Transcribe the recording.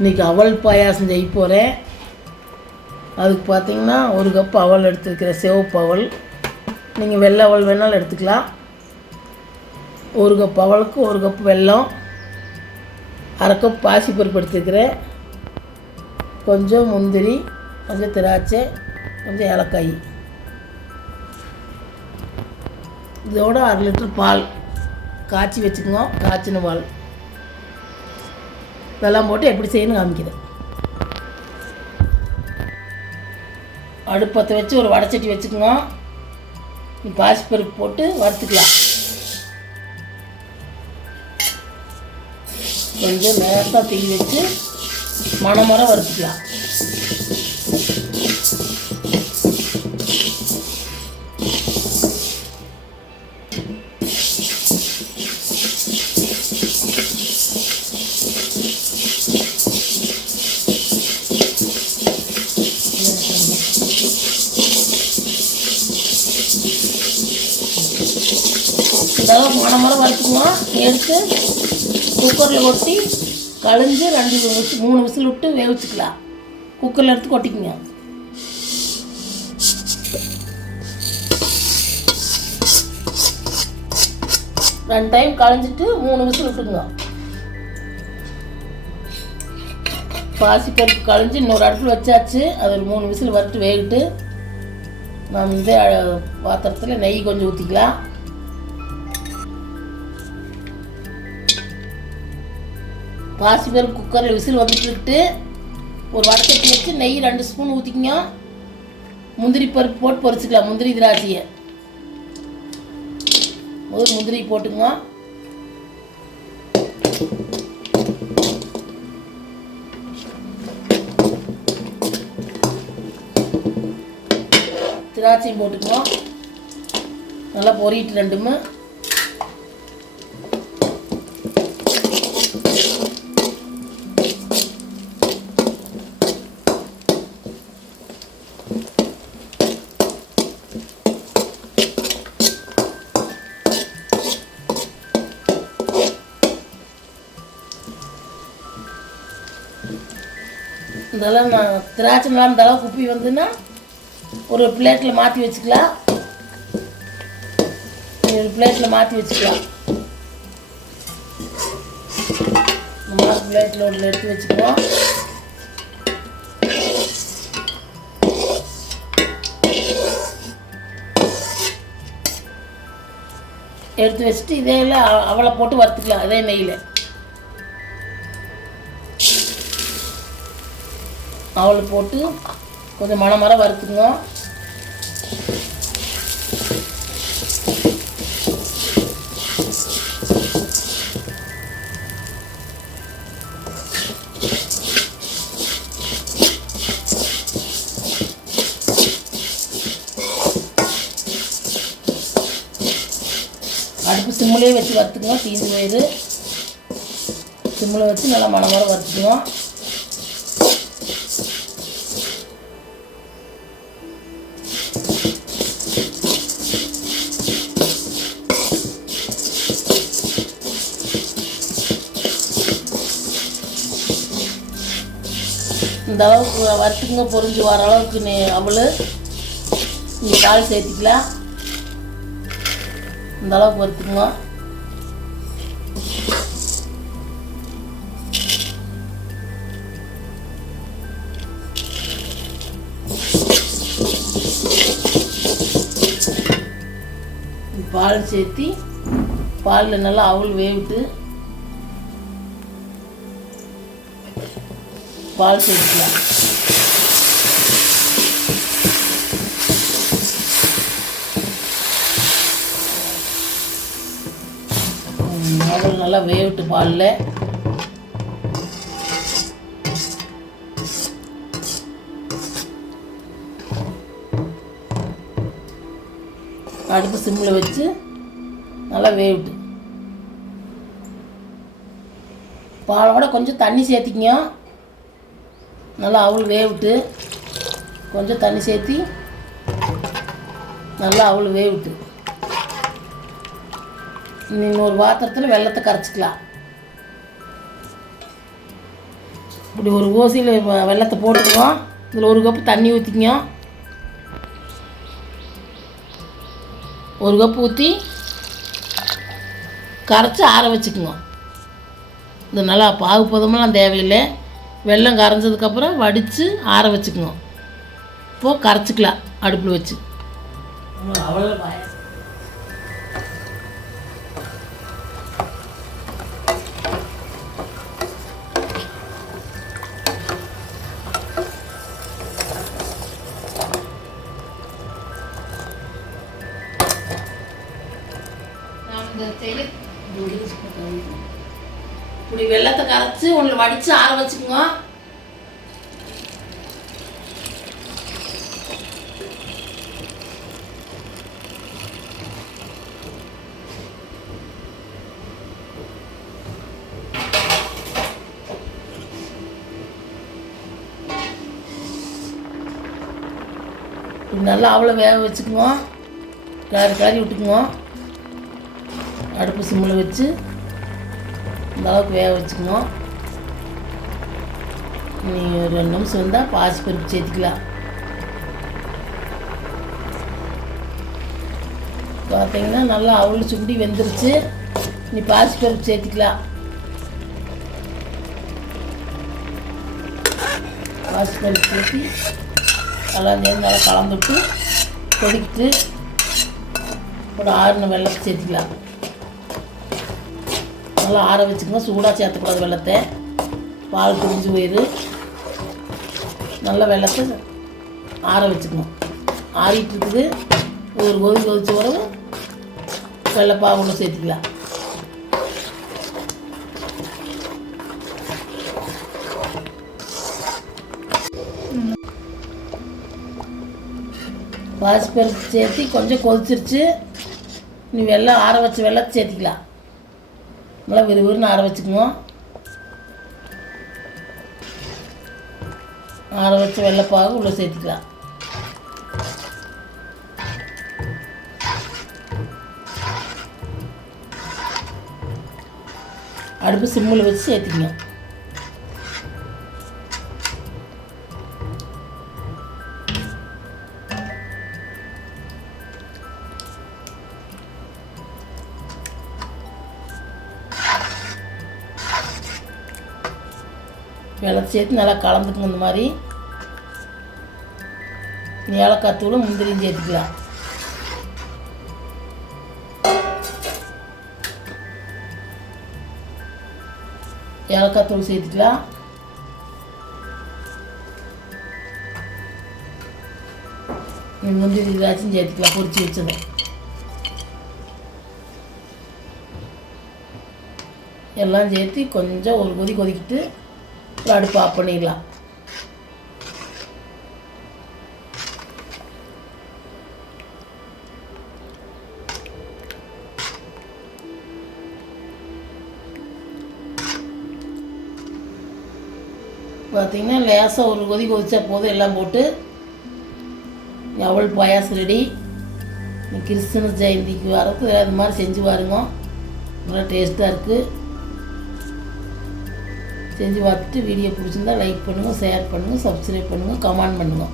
இன்றைக்கி அவல் பாயாசம் செய்ய போகிறேன். அதுக்கு பார்த்திங்கன்னா 1 கப் அவல் எடுத்துருக்கிற சிவப்பு அவல். நீங்கள் வெள்ளை அவல் வேணாலும் எடுத்துக்கலாம். 1 கப் அவலுக்கு 1 கப் வெல்லம், 1/2 கப் பாசிப்பருப்பு எடுத்துருக்கிறேன், கொஞ்சம் முந்திரி, கொஞ்சம் திராட்சை, கொஞ்சம் ஏலக்காய். இதோட 1/2 லிட்டர் பால் காய்ச்சி வச்சுக்கோங்க. காய்ச்சின பால் இதெல்லாம் போட்டு எப்படி செய்யணும்னு காமிக்கிறேன். அடுப்பத்தை வச்சு ஒரு வடைச்சட்டி வச்சுக்கோங்க. பாசிப்பருப்பு போட்டு வறுத்துக்கலாம். கொஞ்சம் லேசாக தீ வச்சு மணமர வறுத்துக்கலாம். இதெல்லாம் மணமர வறுத்துக்குவோம். எடுத்து குக்கரில் கொட்டி கழிஞ்சு 2-3 விசில் விட்டு வேவிச்சுக்கலாம். குக்கரில் எடுத்து கொட்டிக்குங்க. ரெண்டு டைம் கழிஞ்சிட்டு 3 விசில் விட்டுக்குங்க. பாசிப்பருப்பு கழிஞ்சு இன்னொரு அடுப்பில் வச்சாச்சு. அது ஒரு 3 விசில் வறுத்து வேகிட்டு நாம் இந்த பாத்திரத்தில் நெய் கொஞ்சம் ஊற்றிக்கலாம். பாசிப்பருப்பு குக்கரில் விசில் வந்துட்டு ஒரு வடச்சட்டி வச்சு நெய் 2 ஸ்பூன் ஊற்றிக்கிங்க. முந்திரி பருப்பு போட்டு பொரிச்சிக்கலாம். முந்திரி திராட்சையை முதல் முந்திரி போட்டுங்க. திராட்சையும் போட்டுக்குவோம். நல்லா பொரிட்டு ரெண்டுமே. இதெல்லாம் திராட்சை நல்லா இந்த அளவுக்கு குப்பி வந்துன்னா ஒரு பிளேட்டில் மாற்றி வச்சுக்கலாம். ஒரு பிளேட்டில் மாற்றி வச்சுக்கலாம். இந்த மாதிரி பிளேட்டில் ஒன்று எடுத்து வச்சுக்குவோம். எடுத்து வச்சுட்டு இதே அவலை போட்டு வறுத்துக்கலாம். அதே நெய்யில் அவல் போட்டு கொஞ்சம் மணமர வறுத்துங்க. அடுப்பு சிம்மிலே வச்சு வறுத்துக்குங்க. தீந்து போயிடு. சிம்மில் வச்சு நல்லா மணமர வறுத்துக்குவோம். இந்த அளவுக்கு வறுத்துக்குங்க. பொரிஞ்சு வர அளவுக்கு அவள் நீங்கள் பால் சேர்த்திக்கலாம். இந்த அளவுக்கு வறுத்துக்குங்க. பால் சேர்த்தி பாலில் நல்லா அவல் வேவிட்டு பால் சேர்த்துக்கலாம். அவல் நல்லா வேவிட்டு பாலில் அடுப்பு சிம்மில் வச்சு நல்லா வேவிட்டு பாலோட கொஞ்சம் தண்ணி சேர்த்திக்கிங்க. நல்லா அவல் வேவிட்டு கொஞ்சம் தண்ணி சேர்த்தி நல்லா அவல் வேவிட்டு இன்னொரு பாத்திரத்தில் வெல்லத்தை கரைச்சிக்கலாம். இப்படி ஒரு ஓசியில் வெல்லத்தை போட்டுக்குவோம். இதில் 1 கப்பு தண்ணி ஊற்றிக்கங்க. 1 கப்பு ஊற்றி கரைச்சி ஆற வச்சுக்குங்க. இது நல்லா பாகுப்பதமெல்லாம் தேவையில்லை. வெல்லம் கரைஞ்சதுக்கப்புறம் வடித்து ஆற வச்சுக்குங்க. இப்போது கரைச்சிக்கலாம் அடுப்பில் வச்சு. அவ்வளோ பாயாசம் இப்படி வெல்லத்தை கரைச்சி ஒன்றில் வடித்து ஆற வச்சுக்கோங்க. நல்லா அவ்வளோ வேக வச்சுக்குவோம். கிளறி விட்டுக்குவோம். அடுப்பு சிம்மில் வச்சு இந்த அளவுக்கு வேக வச்சுக்கணும். நீங்கள் 2 நிமிஷம் வந்தால் பாசிப்பருப்பு சேர்த்துக்கலாம். பார்த்தீங்கன்னா நல்லா அவ்வளோ சுண்டி வெந்துருச்சு. நீ பாசிப்பருப்பு சேர்த்துக்கலாம். பாசிப்பருப்பு சேர்த்து நல்லா நல்லா கலந்துட்டு கொதிக்கிட்டு ஒரு ஆறுன வெல்லத்தை சேர்த்துக்கலாம். நல்லா ஆற வச்சுக்கோங்க. சூடாக சேர்த்துக்கூடாது வெல்லத்தை. பால் குடிஞ்சு போயிடு. நல்லா வெல்லத்தை ஆற வச்சுக்கணும். ஆறிட்டு இருக்குது. ஒரு கொதிச்ச பிறகு வெள்ளைப்பாகு உள்ள சேர்த்துக்கலாம். பாசிப்பருப்பு சேர்த்து கொஞ்சம் கொதிச்சிருச்சு. நீ வெல்லம் ஆற வச்ச வெல்லத்தை சேர்த்திக்கலாம். நல்லா விறுவிறுன்னு ஆற வச்சுக்குவோம். ஆற வச்ச வெள்ளைப்பாகு உள்ள சேர்த்துக்கலாம். அடுப்பு சிம்மில் வச்சு சேர்த்துக்கணும். வெள்ளத்தை சேர்த்து நல்லா கலந்துக்கணும். இந்த மாதிரி ஏலக்காய் தூள் முந்திரியும் சேர்த்துக்கலாம். ஏலக்காய் தூள் சேர்த்துக்கலாம். முந்திரி திராட்சையும் சேர்த்துக்கலாம். பொரிச்சு வச்சது எல்லாம் சேர்த்து கொஞ்சம் ஒரு கொதிக்கிட்டு அடுப்பு ஆஃப் பண்ணிடலாம். பார்த்தீங்கன்னா லேசாக ஒரு கொதிச்சா போதும். எல்லாம் போட்டு அவல் பாயாசம் ரெடி. கிருஷ்ண ஜெயந்திக்கு வரது அது மாதிரி செஞ்சு பாருங்க. நல்லா டேஸ்ட்டாக இருக்குது. செஞ்சு பார்த்துட்டு வீடியோ பிடிச்சிருந்தா லைக் பண்ணுங்கள், ஷேர் பண்ணுங்கள், சப்ஸ்கிரைப் பண்ணுங்கள், கமெண்ட் பண்ணுங்கள்.